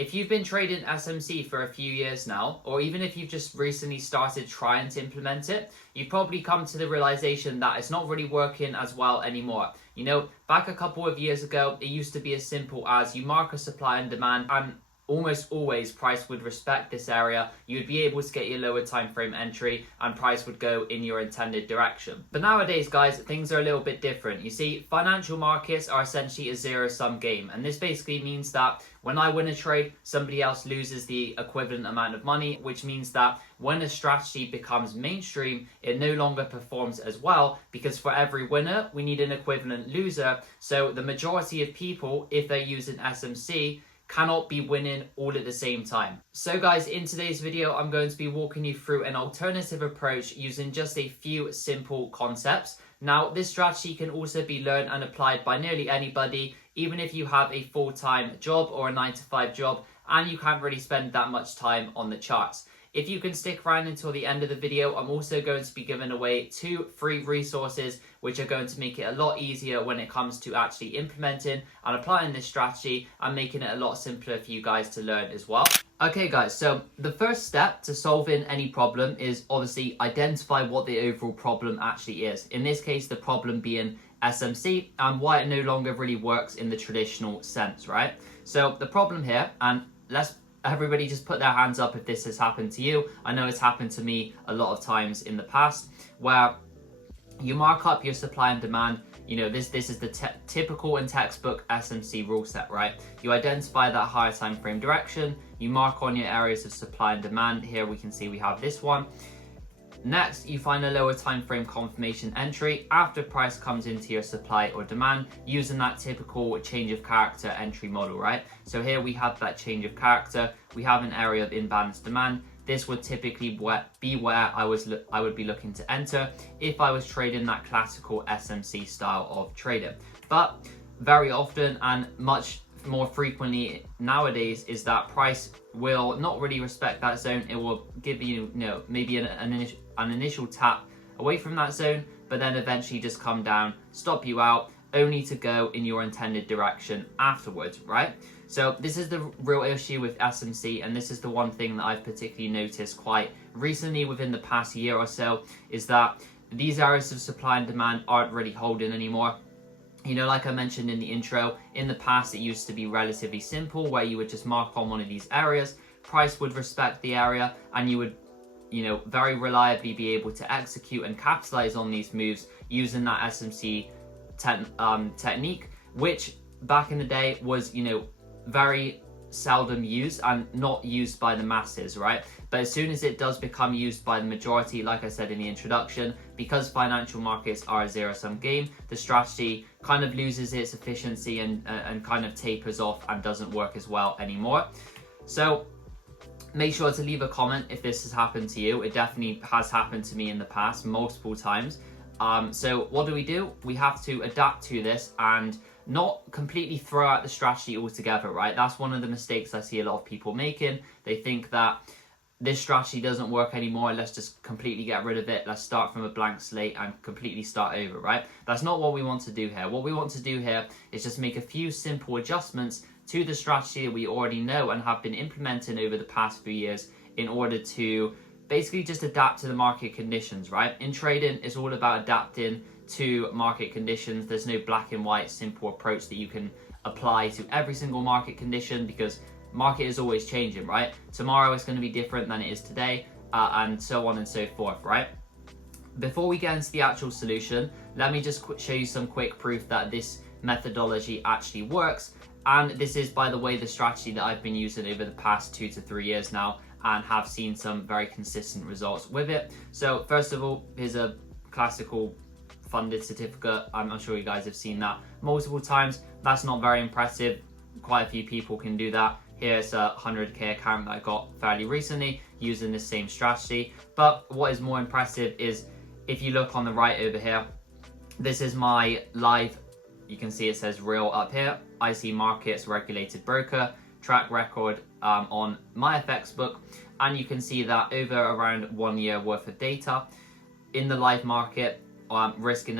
If you've been trading SMC for a few years now, or even if you've just recently started trying to implement it, you've probably come to the realization that it's not really working as well anymore. You know, back a couple of years ago, it used to be as simple as you mark a supply and demand, and almost always price would respect this area. You would be able to get your lower time frame entry and price would go in your intended direction. But nowadays, guys, things are a little bit different. You see, financial markets are essentially a zero-sum game, and this basically means that when I win a trade, somebody else loses the equivalent amount of money, which means that when a strategy becomes mainstream, it no longer performs as well, because for every winner, we need an equivalent loser. So the majority of people, if they're using SMC, cannot be winning all at the same time. So guys, in today's video, I'm going to be walking you through an alternative approach using just a few simple concepts. Now, this strategy can also be learned and applied by nearly anybody, even if you have a full-time job or a 9-to-5 job and you can't really spend that much time on the charts. If you can stick around until the end of the video, I'm also going to be giving away 2 free resources which are going to make it a lot easier when it comes to actually implementing and applying this strategy and making it a lot simpler for you guys to learn as well. Okay guys, so the first step to solving any problem is obviously identify what the overall problem actually is. In this case, the problem being SMC and why it no longer really works in the traditional sense, right? So the problem here, and everybody just put their hands up if this has happened to you. I know it's happened to me a lot of times in the past, where you mark up your supply and demand. You know, this is the typical and textbook SMC rule set, right? You identify that higher time frame direction, you mark on your areas of supply and demand. Here we can see we have this one. Next, you find a lower time frame confirmation entry after price comes into your supply or demand using that typical change of character entry model, right? So here we have that change of character. We have an area of imbalanced demand. This would typically be where I would be looking to enter if I was trading that classical SMC style of trading. But very often and much more frequently nowadays is that price will not really respect that zone. It will give you, maybe an initial tap away from that zone, but then eventually just come down, stop you out, only to go in your intended direction afterwards, right? So this is the real issue with SMC, and this is the one thing that I've particularly noticed quite recently within the past year or so, is that these areas of supply and demand aren't really holding anymore. You know, like I mentioned in the intro, in the past it used to be relatively simple, where you would just mark on one of these areas, price would respect the area, and you would, very reliably be able to execute and capitalize on these moves using that SMC technique, which back in the day was, very seldom used and not used by the masses, right? But as soon as it does become used by the majority, like I said in the introduction, because financial markets are a zero-sum game, the strategy kind of loses its efficiency and kind of tapers off and doesn't work as well anymore. So make sure to leave a comment if this has happened to you. It definitely has happened to me in the past multiple times. So what do? We have to adapt to this and not completely throw out the strategy altogether, right? That's one of the mistakes I see a lot of people making. They think that this strategy doesn't work anymore, let's just completely get rid of it, let's start from a blank slate and completely start over, right? That's not what we want to do here. What we want to do here is just make a few simple adjustments to the strategy that we already know and have been implementing over the past few years in order to basically just adapt to the market conditions, right? In trading, it's all about adapting to market conditions. There's no black and white simple approach that you can apply to every single market condition, because market is always changing, right? Tomorrow is going to be different than it is today, and so on and so forth, right? Before we get into the actual solution, let me just show you some quick proof that this methodology actually works. And this is, by the way, the strategy that I've been using over the past 2 to 3 years now and have seen some very consistent results with it. So first of all, here's a classical funded certificate. I'm sure you guys have seen that multiple times. That's not very impressive. Quite a few people can do that. Here's a 100k account that I got fairly recently using this same strategy. But what is more impressive is if you look on the right over here, this is my live, you can see it says real up here, IC Markets Regulated Broker, track record on my FX book. And you can see that over around 1 year worth of data in the live market, risking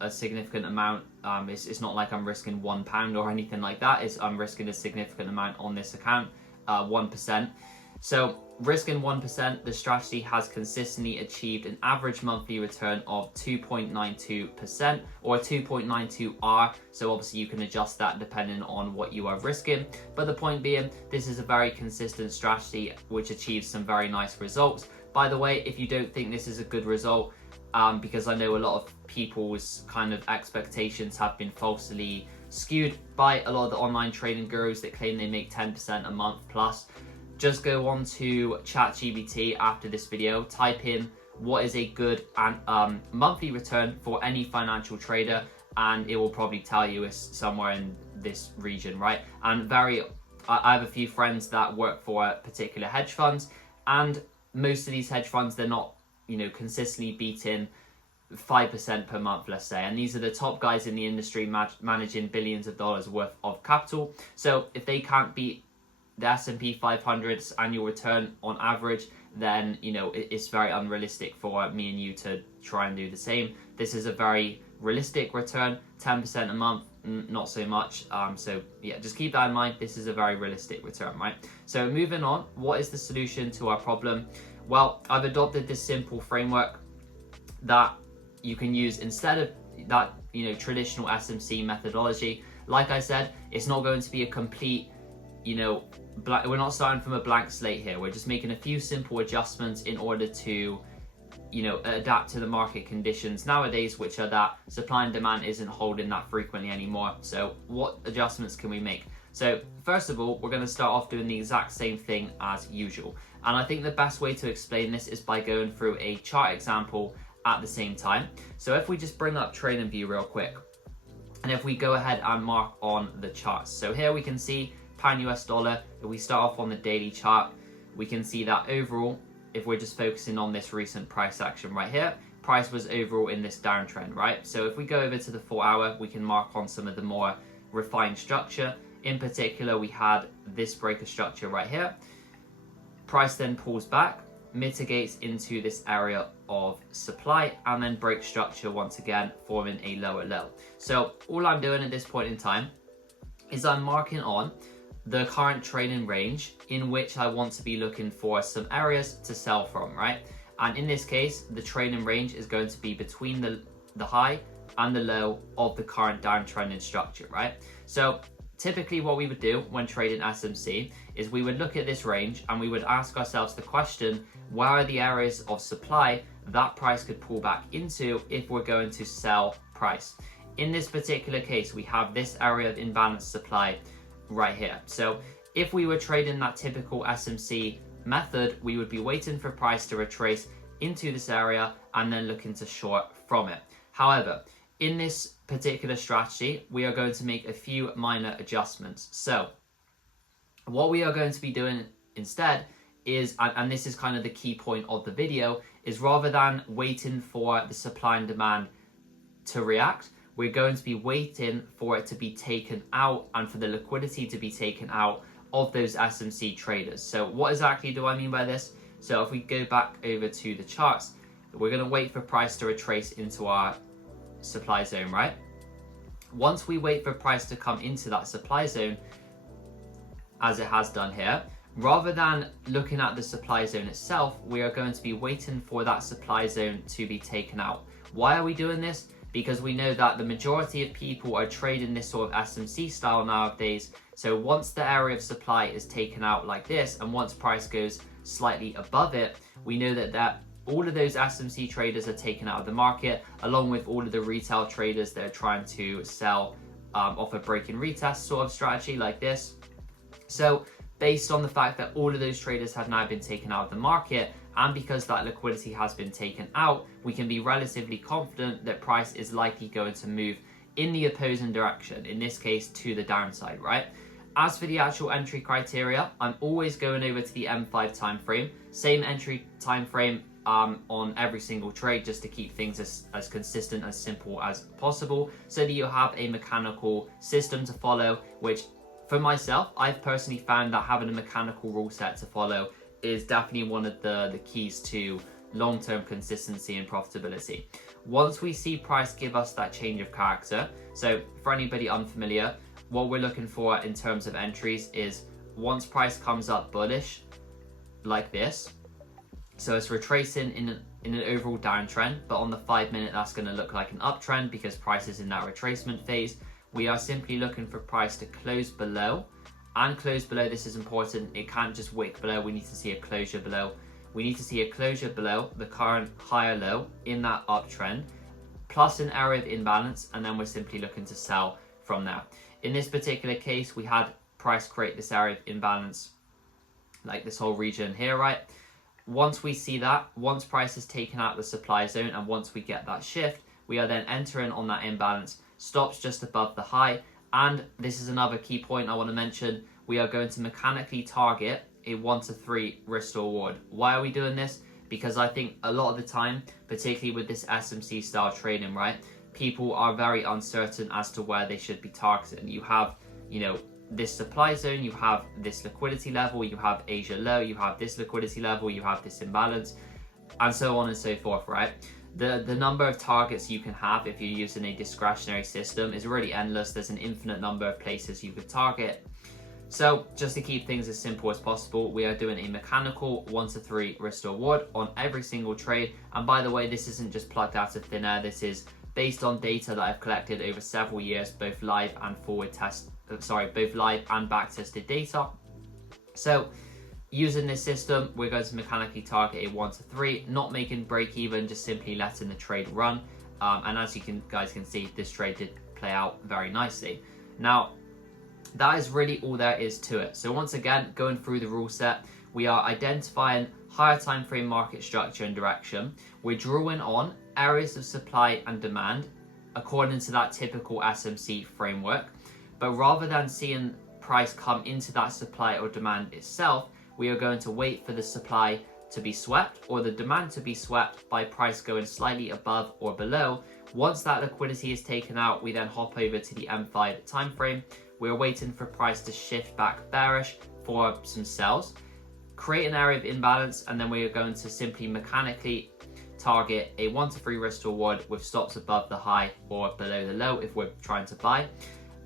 a significant amount It's not like I'm risking £1 or anything like that. I'm risking a significant amount on this account, 1%. So risking 1%, the strategy has consistently achieved an average monthly return of 2.92% or 2.92R. So obviously you can adjust that depending on what you are risking. But the point being, this is a very consistent strategy which achieves some very nice results. By the way, if you don't think this is a good result, because I know a lot of people's kind of expectations have been falsely skewed by a lot of the online trading gurus that claim they make 10% a month plus. Just go on to ChatGPT after this video, type in what is a good monthly return for any financial trader, and it will probably tell you it's somewhere in this region, right? And I have a few friends that work for particular hedge funds, and most of these hedge funds, they're not, consistently beating 5% per month, let's say. And these are the top guys in the industry managing billions of dollars worth of capital. So if they can't beat the S&P 500's annual return on average, then it's very unrealistic for me and you to try and do the same. This is a very realistic return. 10% a month, not so much. So yeah, just keep that in mind. This is a very realistic return, right? So moving on, what is the solution to our problem? Well, I've adopted this simple framework that you can use instead of that traditional SMC methodology. Like I said, it's not going to be a complete we're not starting from a blank slate here. We're just making a few simple adjustments in order to adapt to the market conditions nowadays, which are that supply and demand isn't holding that frequently anymore. So what adjustments can we make? So first of all, we're going to start off doing the exact same thing as usual. And I think the best way to explain this is by going through a chart example at the same time. So if we just bring up TradingView real quick, and if we go ahead and mark on the charts. So here we can see pound US dollar. If we start off on the daily chart, we can see that overall, if we're just focusing on this recent price action right here, price was overall in this downtrend, right? So if we go over to the 4 hour, we can mark on some of the more refined structure. In particular, we had this breaker structure right here. Price then pulls back, mitigates into this area of supply, and then breaks structure once again, forming a lower low. So all I'm doing at this point in time is I'm marking on the current trading range in which I want to be looking for some areas to sell from, right? And in this case, the trading range is going to be between the high and the low of the current downtrending structure, right? So typically what we would do when trading SMC is we would look at this range and we would ask ourselves the question, where are the areas of supply that price could pull back into if we're going to sell price? In this particular case, we have this area of imbalanced supply right here. So if we were trading that typical SMC method, we would be waiting for price to retrace into this area and then looking to short from it. However, in this particular strategy, we are going to make a few minor adjustments. So what we are going to be doing instead is, and this is kind of the key point of the video, is rather than waiting for the supply and demand to react, we're going to be waiting for it to be taken out and for the liquidity to be taken out of those SMC traders. So what exactly do I mean by this? So if we go back over to the charts, we're going to wait for price to retrace into our supply zone, right? Once we wait for price to come into that supply zone, as it has done here, rather than looking at the supply zone itself, we are going to be waiting for that supply zone to be taken out. Why are we doing this? Because we know that the majority of people are trading this sort of SMC style nowadays. So once the area of supply is taken out like this, and once price goes slightly above it, we know that all of those SMC traders are taken out of the market, along with all of the retail traders that are trying to sell off a break-in retest sort of strategy like this. So based on the fact that all of those traders have now been taken out of the market, and because that liquidity has been taken out, we can be relatively confident that price is likely going to move in the opposing direction, in this case to the downside, right? As for the actual entry criteria, I'm always going over to the M5 time frame, same entry time frame on every single trade, just to keep things as consistent, as simple as possible, so that you have a mechanical system to follow, which for myself, I've personally found that having a mechanical rule set to follow is definitely one of the keys to long-term consistency and profitability. Once we see price give us that change of character, so for anybody unfamiliar, what we're looking for in terms of entries is once price comes up bullish like this, so it's retracing in an overall downtrend, but on the 5 minute that's going to look like an uptrend because price is in that retracement phase. We are simply looking for price to close below, and close below, this is important, it can't just wick below, we need to see a closure below. We need to see a closure below the current higher low in that uptrend, plus an area of imbalance, and then we're simply looking to sell from there. In this particular case, we had price create this area of imbalance, like this whole region here, right? Once we see that, once price has taken out the supply zone, and once we get that shift, we are then entering on that imbalance, stops just above the high. And this is another key point I want to mention, we are going to mechanically target a 1 to 3 risk to reward. Why are we doing this? Because I think a lot of the time, particularly with this SMC style trading, right, people are very uncertain as to where they should be targeting. You have, you know, this supply zone, you have this liquidity level, you have Asia low, you have this liquidity level, you have this imbalance, and so on and so forth, right? The number of targets you can have if you're using a discretionary system is really endless. There's an infinite number of places you could target. So just to keep things as simple as possible, we are doing a mechanical 1 to 3 risk to reward on every single trade. And by the way, this isn't just plucked out of thin air. This is based on data that I've collected over several years, both live and both live and back tested data. So using this system, we're going to mechanically target a 1 to 3, not making break even, just simply letting the trade run. And as you guys can see, this trade did play out very nicely. Now, that is really all there is to it. So once again, going through the rule set, we are identifying higher time frame market structure and direction. We're drawing on areas of supply and demand according to that typical SMC framework. But rather than seeing price come into that supply or demand itself, we are going to wait for the supply to be swept or the demand to be swept by price going slightly above or below. Once that liquidity is taken out, we then hop over to the M5 time frame. We're waiting for price to shift back bearish for some sells, create an area of imbalance, and then we are going to simply mechanically target a 1 to 3 risk to reward with stops above the high or below the low if we're trying to buy.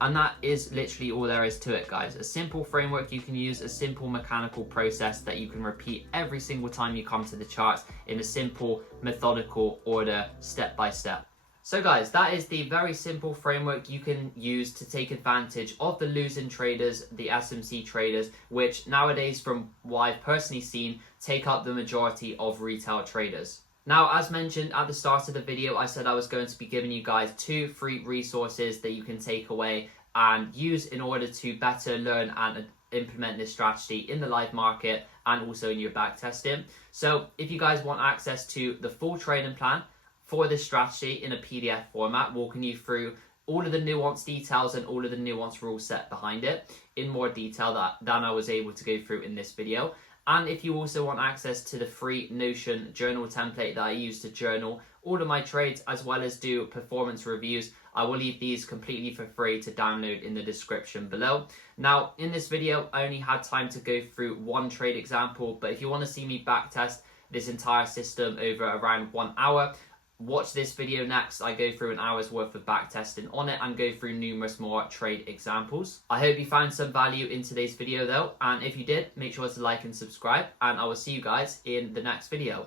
And that is literally all there is to it, guys. A simple framework you can use, a simple mechanical process that you can repeat every single time you come to the charts in a simple methodical order, step by step. So guys, that is the very simple framework you can use to take advantage of the losing traders, the SMC traders, which nowadays, from what I've personally seen, take up the majority of retail traders. Now, as mentioned at the start of the video, I said I was going to be giving you guys 2 free resources that you can take away and use in order to better learn and implement this strategy in the live market and also in your back testing. So if you guys want access to the full trading plan for this strategy in a PDF format, walking you through all of the nuanced details and all of the nuanced rule set behind it in more detail than I was able to go through in this video. And if you also want access to the free Notion journal template that I use to journal all of my trades as well as do performance reviews, I will leave these completely for free to download in the description below. Now, in this video, I only had time to go through 1 trade example, but if you want to see me backtest this entire system over around 1 hour, watch this video next. I go through an hour's worth of back testing on it and go through numerous more trade examples. I hope you found some value in today's video though, and if you did, make sure to like and subscribe, and I will see you guys in the next video.